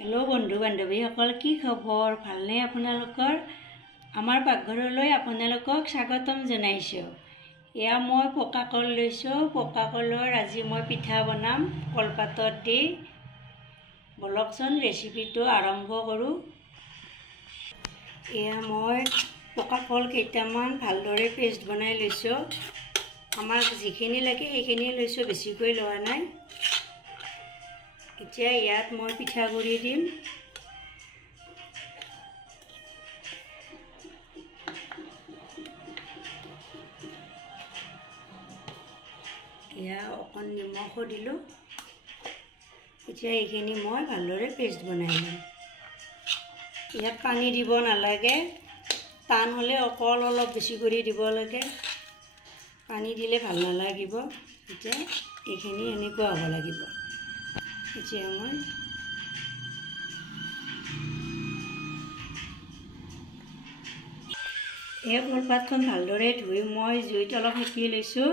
hello बंधु बान्धवीসকল কি খবৰ ভালনে আপোনালোকৰ আমাৰ পাকঘৰলৈ আপোনালোকক স্বাগতম জনাইছো এয়া মই পকা কল লৈছো পকা কলৰ আজি মই পিঠা বনাম কলপাতত দি বলকচোন ৰেচিপিটো আৰম্ভ কৰো এয়া মই পকা কল কেইটামান ভালদৰে পেষ্ট বনাই লৈছো আমাৰ যিখিনি লাগে সেইখিনি লৈছো বেছিকৈ লোৱা নাই এতিয়া ইয়াত মই পিঠাগুড়ি দিম অকণ নিমখো দিলোঁ এতিয়া এইখিনি মই ভালদৰে পেষ্ট বনাই লম ইয়াত পানী দিব নালাগে টান হ'লে অকল অলপ বেছি কৰি দিব লাগে পানী দিলে ভাল নালাগিব এতিয়া এইখিনি এনেকুৱা হ'ব লাগিব এতিয়া মই এই কলপাতখন ভালদৰে ধুই মই জুইত অলপ সেকি লৈছোঁ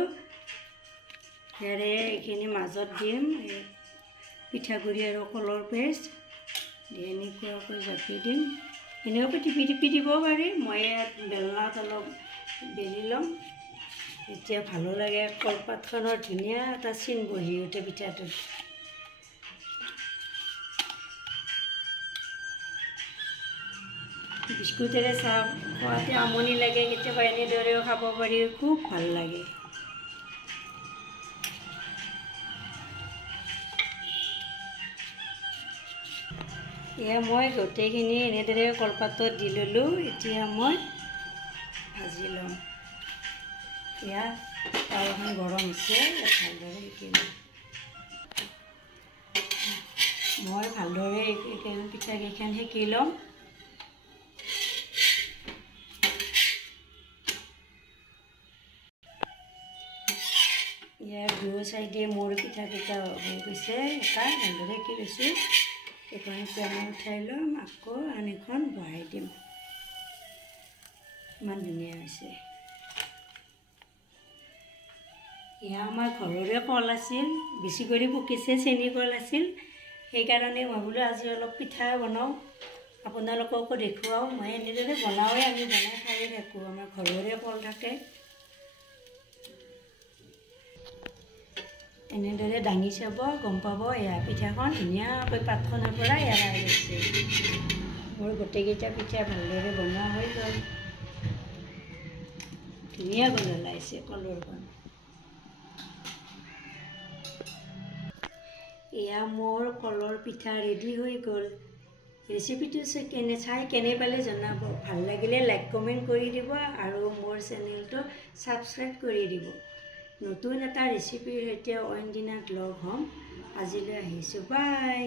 ইয়াৰে এইখিনি মাজত দিম পিঠাগুড়ি আৰু কলৰ পেষ্ট দি এনেকুৱাকৈ জাপি দিম এনেকুৱাকৈ টিপি টিপি দিব পাৰি মই ইয়াত বেলনাত অলপ বেলি ল'ম এতিয়া ভালো লাগে কলপাতখনৰ ধুনীয়া এটা চিন বহি উঠে পিঠাটোত বিস্কুটেৰে চাহ খোৱাতে আমনি লাগে কেতিয়াবা এনেদৰেও খাব পাৰি খুব ভাল লাগে এয়া মই গোটেইখিনি এনেদৰে কলপাতত দি ল'লোঁ এতিয়া মই ভাজি ল'ম এয়া তাৱাখন গৰম হৈছে ভালদৰে শিকি ল'ম মই ভালদৰে পিঠাকেইখন সেকি ল'ম ইয়াৰ দুয়ো চাইডে মোৰ পিঠাকেইটা হৈ গৈছে এটা ভালদৰে সেকি লৈছোঁ এখন এতিয়া মই উঠাই ল'ম আকৌ আন এখন বহাই দিম ইমান ধুনীয়া হৈছে এয়া আমাৰ ঘৰৰে কল আছিল বেছি কৰি পকিছে চেনি কল আছিল সেইকাৰণে মই বোলো আজি অলপ পিঠা বনাওঁ আপোনালোককো দেখুৱাওঁ মই এনেদৰে বনাওঁৱে আমি বনাই খায়ে থাকোঁ আমাৰ ঘৰৰে কল থাকে এনেদৰে দাঙি চাব গম পাব এয়া পিঠাখন ধুনীয়াকৈ পাতখনৰ পৰা এৰাই গৈছে মোৰ গোটেইকেইটা পিঠা ভালদৰে বনোৱা হৈ গ'ল ধুনীয়া গোন্ধ ওলাইছে কলৰখন এয়া মোৰ কলৰ পিঠা ৰেডি হৈ গ'ল ৰেচিপিটো চাই কেনে পালে জনাব ভাল লাগিলে লাইক কমেণ্ট কৰি দিব আৰু মোৰ চেনেলটো ছাবস্ক্ৰাইব কৰি দিব নতুন এটা ৰেচিপিৰ সৈতে অইন দিনত লগ হ'ম আজিলৈ আহিছোঁ বাই